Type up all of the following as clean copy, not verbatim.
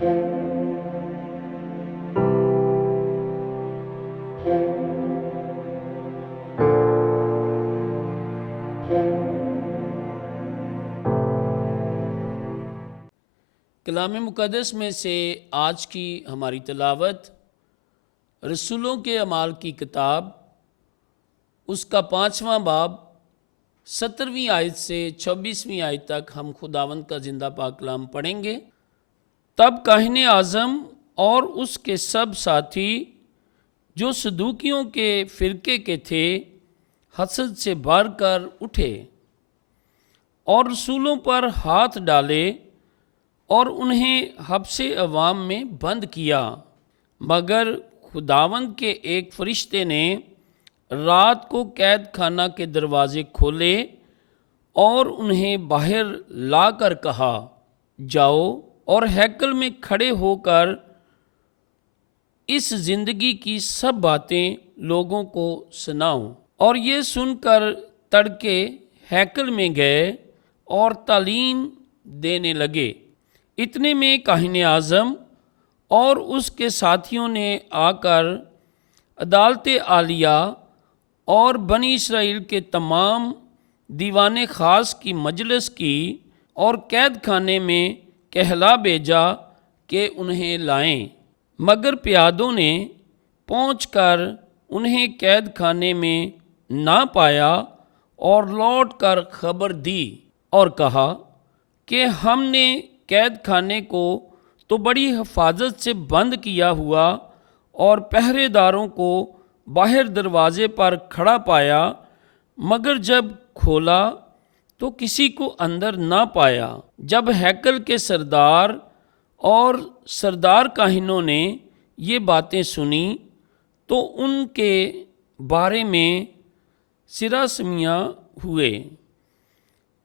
کلام مقدس میں سے آج کی ہماری تلاوت رسولوں کے اعمال کی کتاب، اس کا 5واں باب 17ویں آیت سے 26ویں آیت تک ہم خداوند کا زندہ پاک کلام پڑھیں گے۔ تب کاہن اعظم اور اس کے سب ساتھی جو صدوقیوں کے فرقے کے تھے حسد سے بھر کر اٹھے اور رسولوں پر ہاتھ ڈالے اور انہیں حبس عوام میں بند کیا، مگر خداوند کے ایک فرشتے نے رات کو قید خانہ کے دروازے کھولے اور انہیں باہر لا کر کہا، جاؤ اور ہیکل میں کھڑے ہو کر اس زندگی کی سب باتیں لوگوں کو سناؤ۔ اور یہ سن کر تڑکے ہیکل میں گئے اور تعلیم دینے لگے۔ اتنے میں کاہن اعظم اور اس کے ساتھیوں نے آ کر عدالت عالیہ اور بنی اسرائیل کے تمام دیوان خاص کی مجلس کی اور قید خانے میں کہلا بھیجا کہ انہیں لائیں، مگر پیادوں نے پہنچ کر انہیں قید خانے میں نہ پایا اور لوٹ کر خبر دی اور کہا کہ ہم نے قید خانے کو تو بڑی حفاظت سے بند کیا ہوا اور پہرے داروں کو باہر دروازے پر کھڑا پایا، مگر جب کھولا تو کسی کو اندر نہ پایا۔ جب ہیکل کے سردار اور سردار کاہنوں نے یہ باتیں سنیں تو ان کے بارے میں سراسیمہ ہوئے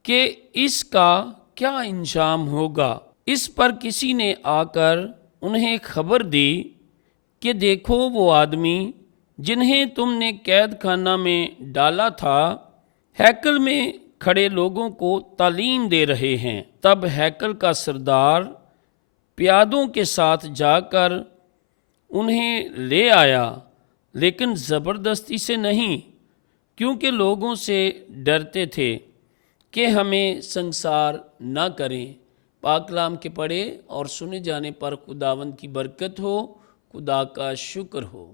کہ اس کا کیا انجام ہوگا۔ اس پر کسی نے آ کر انہیں خبر دی کہ دیکھو وہ آدمی جنہیں تم نے قید خانہ میں ڈالا تھا ہیکل میں کھڑے لوگوں کو تعلیم دے رہے ہیں۔ تب ہیکل کا سردار پیادوں کے ساتھ جا کر انہیں لے آیا، لیکن زبردستی سے نہیں، کیونکہ لوگوں سے ڈرتے تھے کہ ہمیں سنسار نہ کریں۔ پاک کلام کے پڑھے اور سنے جانے پر خداوند کی برکت ہو، خدا کا شکر ہو۔